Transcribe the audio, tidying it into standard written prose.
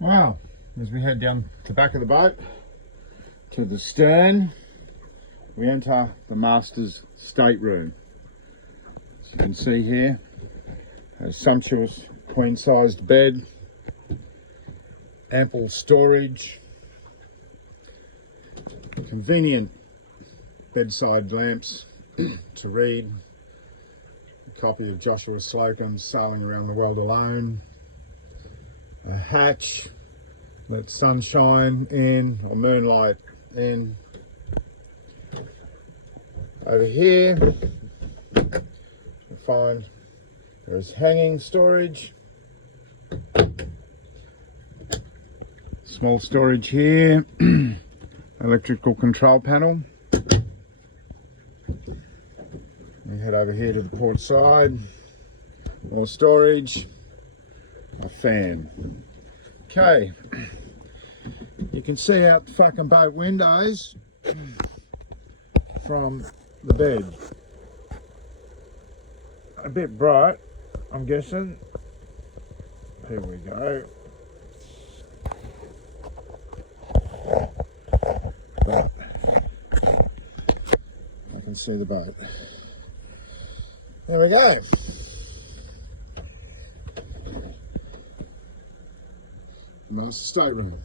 Wow, as we head down the back of the boat to the stern, we enter the master's stateroom. As you can see here, a sumptuous queen-sized bed, ample storage, convenient bedside lamps to read, a copy of Joshua Slocum's Sailing Around the World Alone, a hatch, let sunshine in or moonlight in. Over here you'll find there's hanging storage, small storage here, electrical control panel. We head over here to the port side, more storage, a fan. Okay, you can see out the fucking boat windows from the bed. A bit bright, I'm guessing. Here we go. But I can see the boat. There we go. Master stateroom.